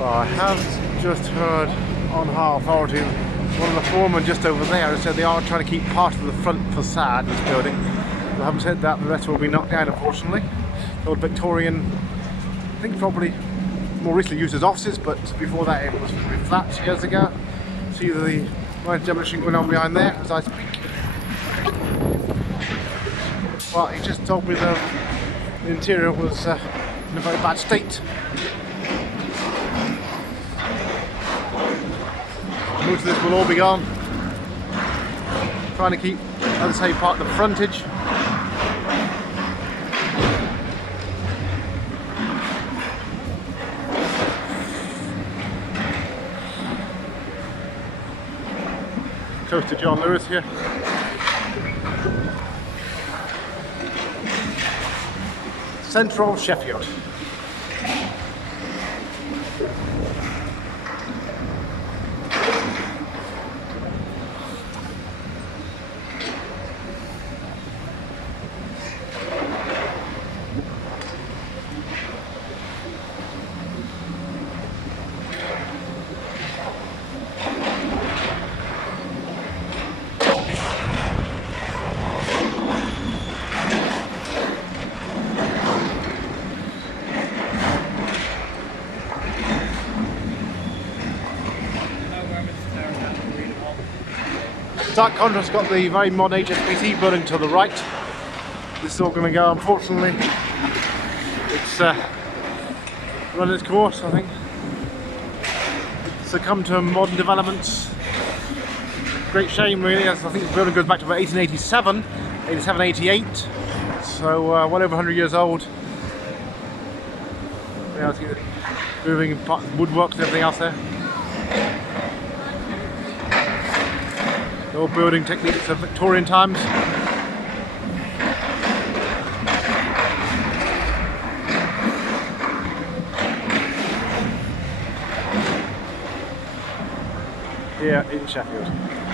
Well, I have just heard on high authority one of the foremen just over there said they are trying to keep part of the front facade of this building. But having said that, the rest will be knocked down, unfortunately. The old Victorian, I think probably more recently used as offices, but before that it was flats years ago. See the demolition going on behind there as I speak. Well, he just told me the interior was in a very bad state. Most of this will all be gone. Trying to keep, as I say, part of the frontage. Close to John Lewis here. Centre of Sheffield. Dark contrast got the very modern HSBC building to the right. This is all going to go, unfortunately. It's run its course, I think. Succumbed to modern developments. Great shame, really, as I think the building goes back to about 1887, 87, 88. So well over 100 years old. Yeah, I see the moving woodworks and everything else there. The old building techniques of Victorian times. Here in Sheffield.